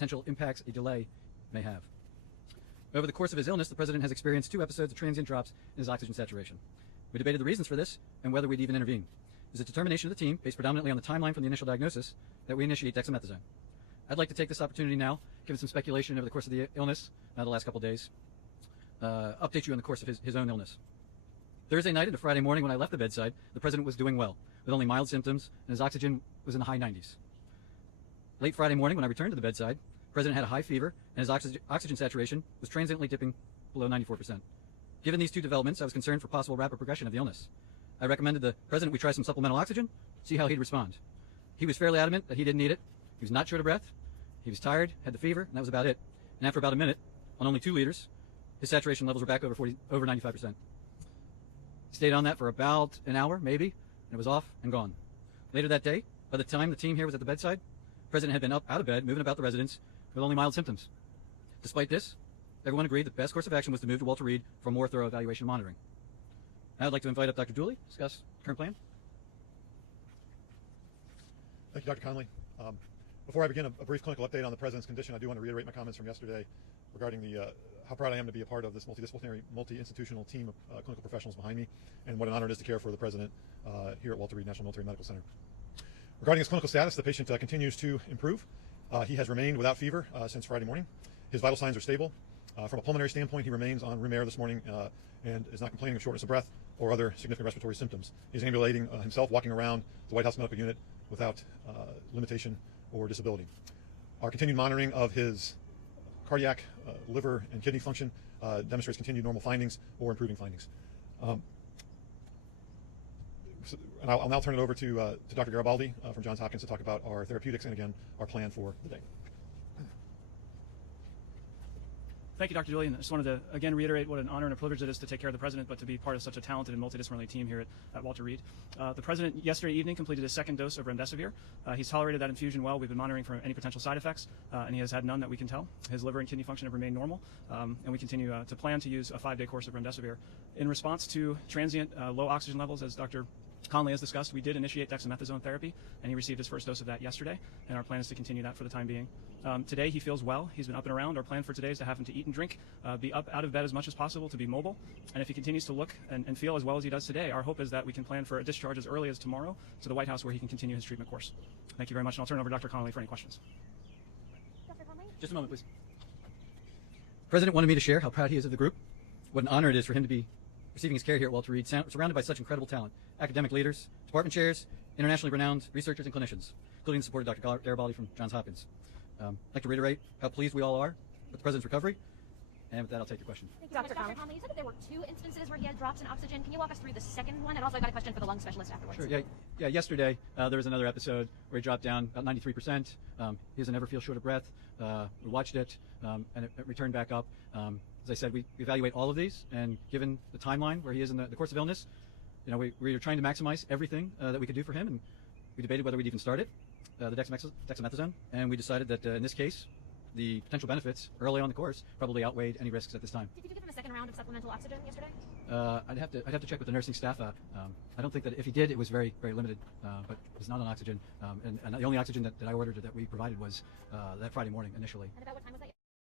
potential impacts a delay may have. Over the course of his illness, the President has experienced 2 episodes of transient drops in his oxygen saturation. We debated the reasons for this and whether we'd even intervene. It is a determination of the team, based predominantly on the timeline from the initial diagnosis, that we initiate dexamethasone. I'd like to take this opportunity now, given some speculation over the course of the illness, the last couple of days, update you on the course of his own illness. Thursday night into Friday morning when I left the bedside, the President was doing well, with only mild symptoms, and his oxygen was in the high 90s. Late Friday morning when I returned to the bedside, the President had a high fever, and his oxygen saturation was transiently dipping below 94%. Given these 2 developments, I was concerned for possible rapid progression of the illness. I recommended the President we try some supplemental oxygen, see how he'd respond. He was fairly adamant that he didn't need it. He was not short of breath. He was tired, had the fever, and that was about it. And after about a minute, on only 2 liters, his saturation levels were back over 95%. He stayed on that for about an hour, maybe, and it was off and gone. Later that day, by the time the team here was at the bedside, the President had been up out of bed, moving about the residence with only mild symptoms. Despite this, everyone agreed the best course of action was to move to Walter Reed for more thorough evaluation and monitoring. Now I'd like to invite up Dr. Dooley to discuss current plan. Thank you, Dr. Conley. Before I begin a brief clinical update on the President's condition, I do want to reiterate my comments from yesterday regarding how proud I am to be a part of this multidisciplinary, multi-institutional team of clinical professionals behind me, and what an honor it is to care for the President here at Walter Reed National Military Medical Center. Regarding his clinical status, the patient continues to improve. He has remained without fever since Friday morning. His vital signs are stable. From a pulmonary standpoint, he remains on room air this morning and is not complaining of shortness of breath or other significant respiratory symptoms. He's ambulating himself, walking around the White House Medical Unit without limitation or disability. Our continued monitoring of his cardiac, liver, and kidney function demonstrates continued normal findings or improving findings. And I'll now turn it over to Dr. Garibaldi from Johns Hopkins to talk about our therapeutics and, again, our plan for the day. Thank you, Dr. Dooley. And I just wanted to, again, reiterate what an honor and a privilege it is to take care of the President, but to be part of such a talented and multidisciplinary team here at Walter Reed. The President yesterday evening completed his 2nd dose of remdesivir. He's tolerated that infusion well. We've been monitoring for any potential side effects, and he has had none that we can tell. His liver and kidney function have remained normal, and we continue to plan to use a 5-day course of remdesivir. In response to transient low oxygen levels, as Dr. Conley has discussed, we did initiate dexamethasone therapy, and he received his 1st dose of that yesterday, and our plan is to continue that for the time being. Today he feels well. He's been up and around. Our plan for today is to have him to eat and drink, be up out of bed as much as possible, to be mobile, and if he continues to look and feel as well as he does today, our hope is that we can plan for a discharge as early as tomorrow to the White House, where he can continue his treatment course. Thank you very much, and I'll turn it over to Dr. Conley for any questions. Dr. Conley? Just a moment, please. The President wanted me to share how proud he is of the group, what an honor it is for him to be receiving his care here at Walter Reed, surrounded by such incredible talent, academic leaders, department chairs, internationally renowned researchers and clinicians, including the support of Dr. Garibaldi from Johns Hopkins. I'd like to reiterate how pleased we all are with the President's recovery, and with that I'll take your question. Thank you, Dr. Conley. You said that there were 2 instances where he had drops in oxygen. Can you walk us through the second one? And also I got a question for the lung specialist afterwards. Sure, yeah, yesterday there was another episode where he dropped down about 93%. He doesn't ever feel short of breath. We watched it, and it returned back up. As I said, we evaluate all of these, and given the timeline where he is in the course of illness, you know, we are trying to maximize everything that we could do for him, and we debated whether we'd even start it, the dexamethasone, and we decided that in this case, the potential benefits early on the course probably outweighed any risks at this time. Did you give him a 2nd round of supplemental oxygen yesterday? I'd have to check with the nursing staff. I don't think that if he did, it was very, very limited, but it was not on oxygen, and the only oxygen that I ordered that we provided was that Friday morning initially. And about what time was that?